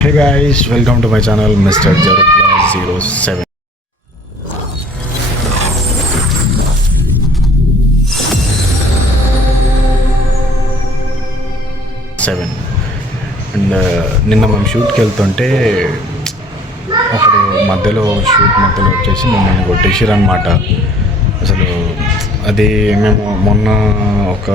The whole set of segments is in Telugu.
Hey guys, welcome to my channel Mr. Jarupla07. And నిన్న మేము షూట్కి వెళ్తుంటే అప్పుడు మధ్యలో వచ్చేసి మమ్మల్ని కొట్టేసిరు అనమాట. అసలు అది మేము మొన్న ఒక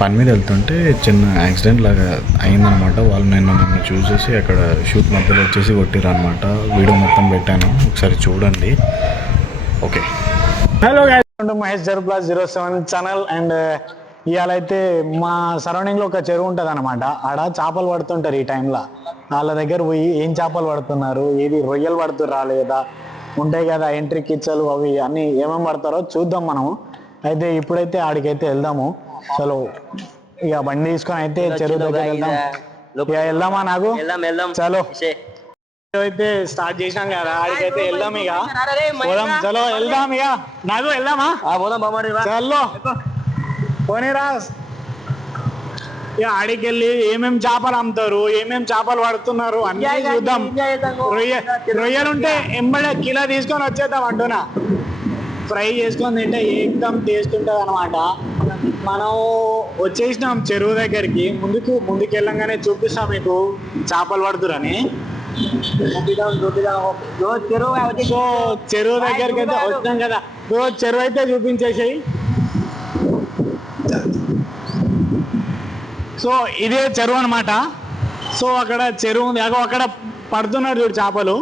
పని మీద వెళ్తుంటే చిన్న యాక్సిడెంట్ లాగా అయిందనమాట. వాళ్ళు నన్ను చూసేసి అక్కడ షూట్ మధ్యలో వచ్చేసి కొట్టిరు అనమాట. వీడియో మొత్తం పెట్టాను, ఒకసారి చూడండి. Okay, hello guys, Mahesh Jarupla07 channel. And ఇవాళ అయితే మా సరౌండింగ్లో ఒక చెరువు ఉంటుంది అనమాట. ఆడ చేపలు పడుతుంటారు ఈ టైంలో. వాళ్ళ దగ్గర పోయి ఏం చేపలు పడుతున్నారు, ఏది రొయ్యలు పడుతురా లేదా, ఉంటాయి కదా ఎంట్రీ కిచ్చలు, అవి అన్నీ ఏమేమి పడతారో చూద్దాం మనము. అయితే ఇప్పుడైతే ఆడికైతే వెళ్దాము. చలో ఇక బండి తీసుకొని అయితే చెరువు దగ్గర వెళ్దాం. ఇక వెళ్దామా? నాకు చలో అయితే స్టార్ట్ చేసినాం కదా, ఆడికైతే వెళ్దాం. ఇక పోదాం, చలో వెళ్దాం. ఇక నాకు వెళ్దామా? చలో పోనీరా. ఇక ఆడికి వెళ్ళి ఏమేమి చేపలు అమ్ముతారు, ఏమేమి చేపలు పడుతున్నారు అన్నీ చూద్దాం. రొయ్యలుంటే ఎంబడే కిలో తీసుకొని వచ్చేద్దాం అంటున్నా. ఫ్రై చేసుకొని తింటే ఏకదం టేస్ట్ ఉంటుంది అనమాట. మనం వచ్చేసినాం చెరువు దగ్గరికి. ముందుకు వెళ్ళంగానే చూపిస్తాం మీకు చేపలు పడుతురని. చెరువు దగ్గరికి అయితే వచ్చినాం కదా, చెరువు అయితే చూపించేసాయి. సో ఇదే చెరువు అనమాట. సో అక్కడ చెరువు ఉంది, అక్కడ పడుతున్నారు చూడు చేపలు.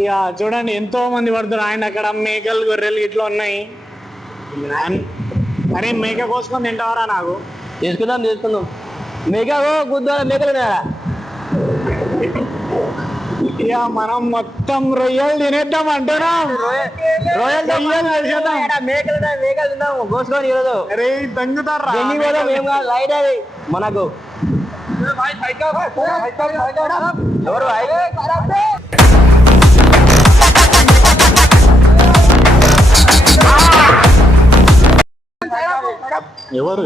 ఇక చూడండి ఎంతో మంది పడుతున్నారు. ఆయన అక్కడ మేకలు గొర్రెలు ఇట్లా ఉన్నాయి. అరే మేక కోసుకొని తింటావరా? నాకు తీసుకుందాం మేక మేకలు. ఇక మనం మొత్తం రొయ్యలు తినేద్దాం అంటున్నాం. అరే తంగుతారా మనకు ఎవరు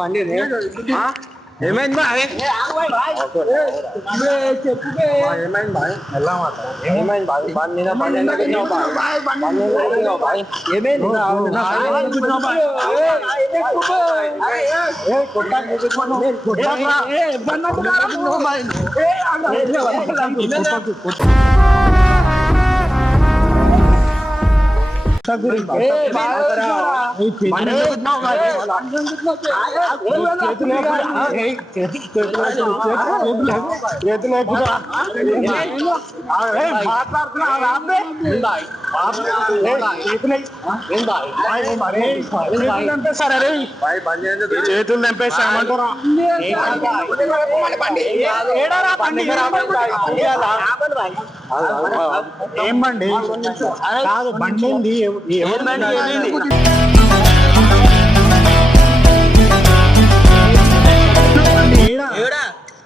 బండి ఏమైంది చేతులు తెంపేస్తామంటారా? ఏం బండి కాదు, బండి ఏంది?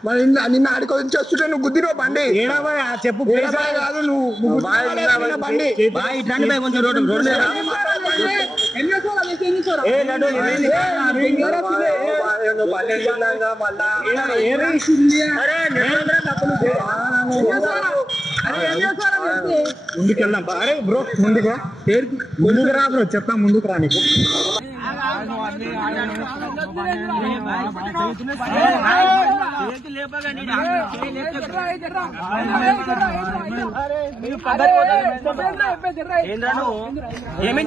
మరి నిన్న ఆడికొచ్చి వస్తుంటే నువ్వు గుద్దినో బండి చెప్పు. కాదు నువ్వు బండి ముందుకెళ్దాం. అరే బ్రో ముందుకు రా బ్రో, చెప్తా ముందుకు రా. నీకు ఏమేం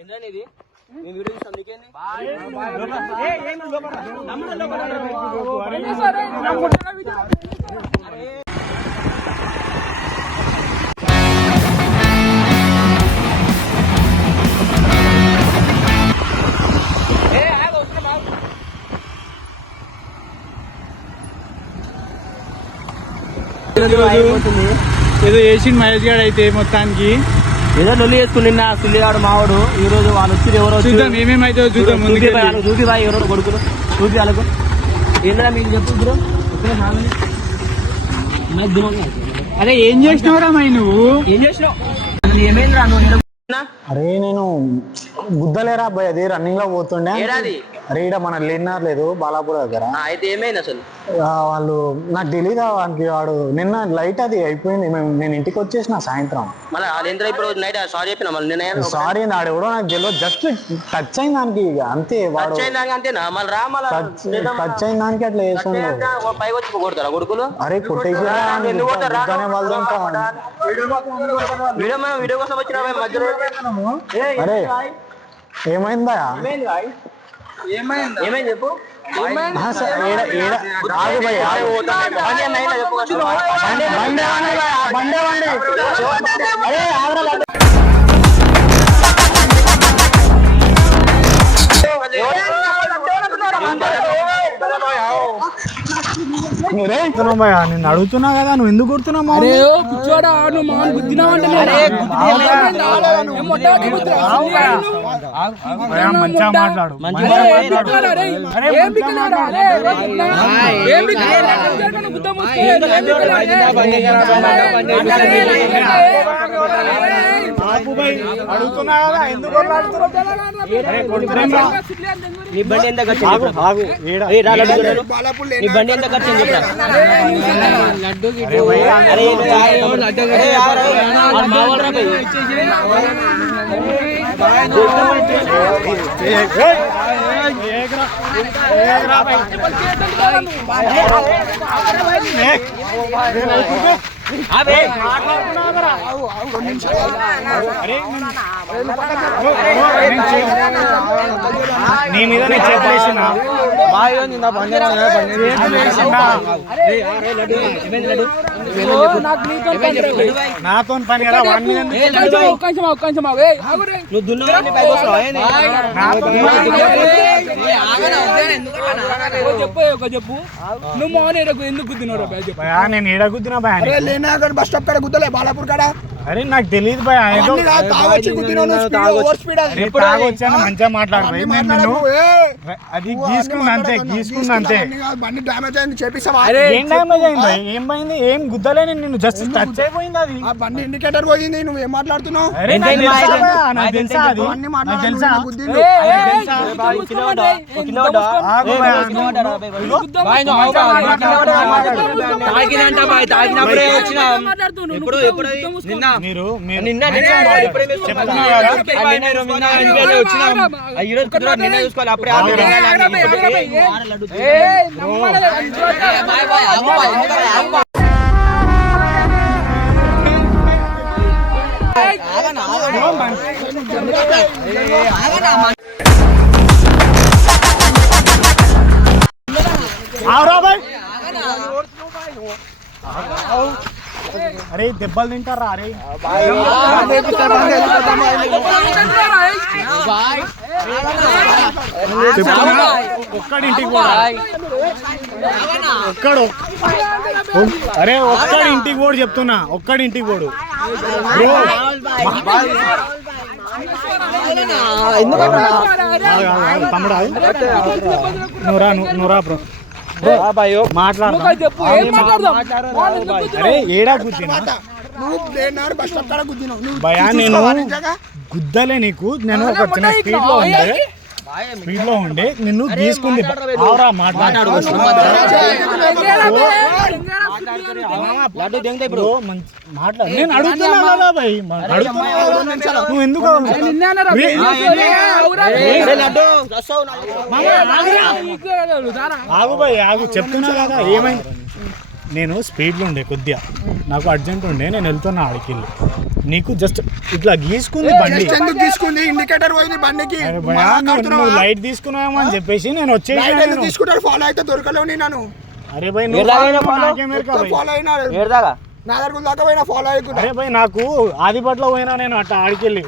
ఏంద్రనేది వీడియో చూస్తాం. నీకేంది ఏదో వేసిండు మహేష్ గారు అయితే మొత్తానికి. ఏదో లొల్లి చేసుకుని నిన్న సుల్లిగాడు మావాడు ఈ రోజు వాళ్ళు వచ్చి ఎవరో చూద్దాం ఏమేమైతే చూద్దాం. చూపి బాయ్ ఎవరో కొడుకులు చూపి వాళ్ళకు ఏంటన్నా మీకు చెప్పు బ్రో అరే ఏం చేసినావురా మై నువ్వు? ఏం చేసినావు అసలు ఏమైందిరా నువ్వు అరే నేను గుద్దలేరా అబ్బాయి, అది రన్నింగ్ లో పోతుండే. ఏడాది అరే ఇక్కడ మన లేనార్ లేదు బాలాపూర్ దగ్గర. అయితే ఏమైంది అసలు వాళ్ళు నాకు తెలీదా వానికి, వాడు నిన్న లైట్ అది అయిపోయింది. నేను ఇంటికి వచ్చేసిన సాయంత్రం. మళ్ళీ వాళ్ళేంద్ర ఇప్పుడు నైట్ సారీ చెప్పిన మళ్ళీ నిన్న సారీ ఆడు ఎవడో నాకు తెలియదు, జస్ట్ టచ్ అయిన దానికి ఇక అంతే. వాడు అంతేనా మళ్ళీ రా మళ్ళీ టచ్ అయిన దానికి అట్లా వేసుకుంది. పైకి వచ్చి కొడతారా కొడుకులు? అరే కొట్టేసి వీడియో కోసం వచ్చిన మధ్యలో అరే ఏమైందా? ఏమైంది చెప్పు నేను అడుగుతున్నా కదా, నువ్వు ఎందుకు కొడుతున్నావు? మంచిగా మాట్లాడు. అడుగుతున్నా కదా ఎందుకు నీ బండి ఎంత ఖర్చు నీ బండి ఎంత ఖర్చు నీ మీద చెప్పేసిన నాతో పని కదా. నువ్వు దున్నవాడిని పైకి వస్తావా? చెప్పు నువ్వు మోహన్ ఎందుకు గుద్దినావు? నేను ఈడ గుద్దినా భయ, బస్ స్టాప్ కాడ గుద్దలే బాలాపూర్ కాడ. అరే నాకు తెలియదు భయ, మంచిగా మాట్లాడు. అది గీసుకుంది అంతే, గీసుకుంది అంతే. బండి డ్యామేజ్ అయింది చేపిస్తావా? ఏం డ్యామేజ్ అయింది? ఏమైంది? ఏం గుద్దలే, నిన్ను జస్ట్ టచ్ అయిపోయింది. అది ఆ బండి ఇండికేటర్ పోయింది, నువ్వు ఏం మాట్లాడుతున్నావు? నాకు తెలుసా? అది నాకు తెలుసా? మీరు చూసుకోవాలి అప్పుడే అరే దెబ్బలు తింటారా? అరే ఒక్కడింటికి అరే ఒక్కడింటికి పోడు చెప్తున్నా, ఒక్కడింటికి పోడు. తమ్ముడా నువ్వురా బ్రో మాట్లాడు. అరే ఏడా గుద్దినా భయా? నేను గుద్దలే నీకు. నేను ఒక చిన్న స్పీడ్ లో ఉండే నిన్ను గీసుకుంది. మాట్లాడు. నేను అడుగుతున్నా కదా భయ్, నువ్వు ఎందుకు ఆగు భయ్ ఆగు, చెప్తున్నా కదా. ఏమైంది? నేను స్పీడ్లో ఉండే కొద్దిగా, నాకు అర్జెంట్ ఉండే, నేను వెళ్తున్నా ఆడికెళ్ళి. నీకు జస్ట్ ఇట్లా గీసుకుంది బండి. తీసుకుంది ఇండికేటర్ పోయింది బండికి. నువ్వు లైట్ తీసుకున్నావేమో అని చెప్పేసి నేను వచ్చేసి తీసుకుంటాడు. ఫాలో అయితే దొరకలేవు నేను. అరే భయ్ ఫాలో అయినా నా దగ్గర దాకా పోయినా ఫాలో అయ్యి. అరే భయ్ నాకు ఆదిపట్లో పోయినా నేను అట్లా ఆడికెళ్ళి.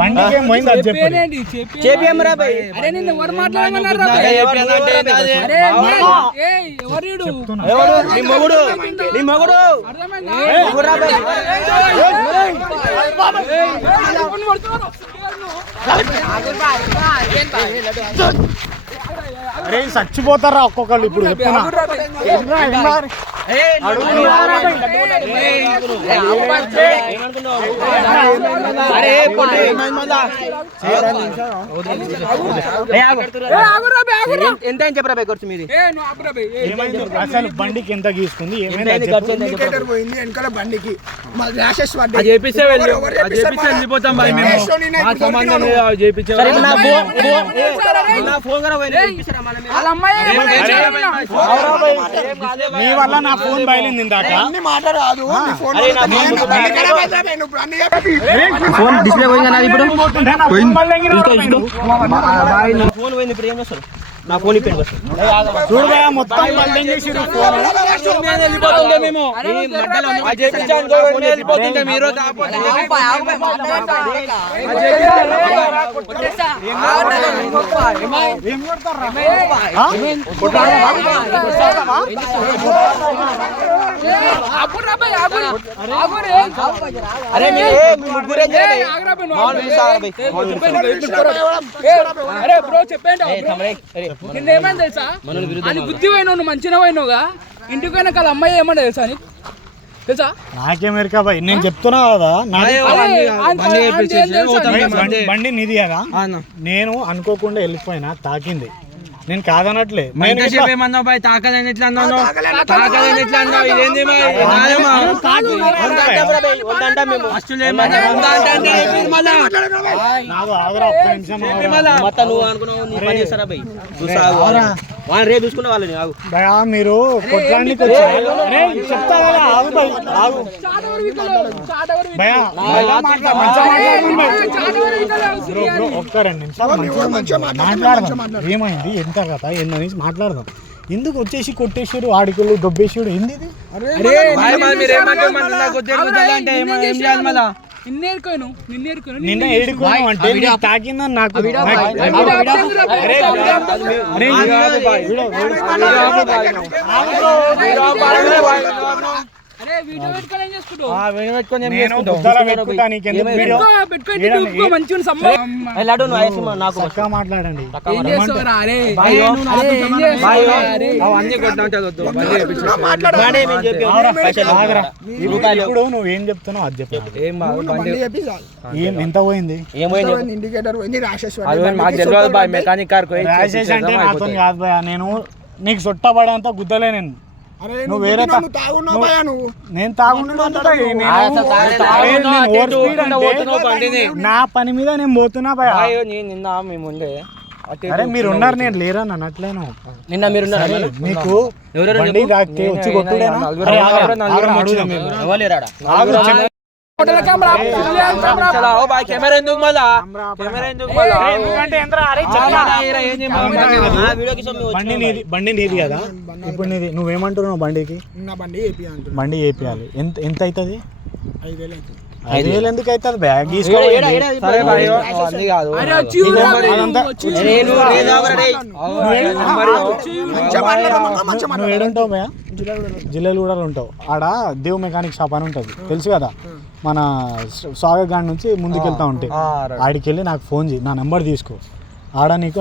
బండికి ఏం పోయింది అది చెప్పండి. అరే చచ్చిపోతారా ఒక్కొక్కళ్ళు ఇప్పుడు చెప్తున్నా. ఎంత అని చెప్పరా బై ఖర్చు మీది? అసలు బండికి ఎంత గీసుకుంది పోయింది వెనకాల బండికి మీ వల్ల నా ఫోన్ బయలుంది ఇందాక. ఫోన్ డిస్ప్లే పోయింది కదా ఇప్పుడు. ఫోన్ పోయింది ఇప్పుడు ఏం చేస్తారు? నా ఫోన్ ఇప్పుడు చూడు భయ్యా, మొత్తం బల్డింగ్ చేసిర్రు ఫోన్. నిన్నేమని తెలుసా? అని బుద్ధి పోయినావు, మంచిగా పోయినావుగా. ఇంటికి పోయిన కాల అమ్మాయి ఏమన్నా తెలుసా అని తెలుసా? నాకేమెరికా భయ్, నేను చెప్తున్నా కదా. బండి నిధి కదా, నేను అనుకోకుండా వెళ్ళిపోయినా, తాకింది. నేను కాదనట్లే. మీరు కొట్లానికి చెప్తా కదా, ఆగు భయ్, ఆగు భయా, ఒక్క 2 నిమిషాలు మాట్లాడదాం. ఏమైంది, ఎంత కథ ఏందని మాట్లాడదాం. ఎందుకు వచ్చేసి కొట్టేసారు, ఆడికలు దొబ్బేసాడు, ఏంది ఇది? నిన్న ఏడుకోను అంటే తాకిందని నాకు. మాట్లాడండి. ఇప్పుడు నువ్వేం చెప్తున్నావు అది చెప్పు. ఎంత పోయింది? రాజేష్ అంటే నాతో కాదు భయ, నేను నీకు సొట్టబడేంత గుద్దలే. నువ్వు వేరే నేను నా పని మీద నేను పోతున్నా భయ. అరే మీరు ఉన్నారు, నేను లేరా అన్నట్లేను. నిన్న మీరు నీకు వచ్చి కొట్టుడేనా? బండి నీది కదా ఇప్పుడు. నీది నువ్వేమంటున్నావు? బండికి బండి వేపియాలి. ఎంత అవుతుంది? 5,000 ఎందుకు అవుతుంది? బ్యాగ్ నువ్వు ఏడుంటావు భయ? జిల్లాలు కూడా ఉంటావు. ఆడ దేవ్ మెకానిక్ షాప్ అని ఉంటుంది, తెలుసు కదా, మన స్వాగత్ గాడి నుంచి ముందుకు వెళ్తా ఉంటే. ఆడికి వెళ్ళి నాకు ఫోన్ చేయి, నా నెంబర్ తీసుకో. ఆడ నీకు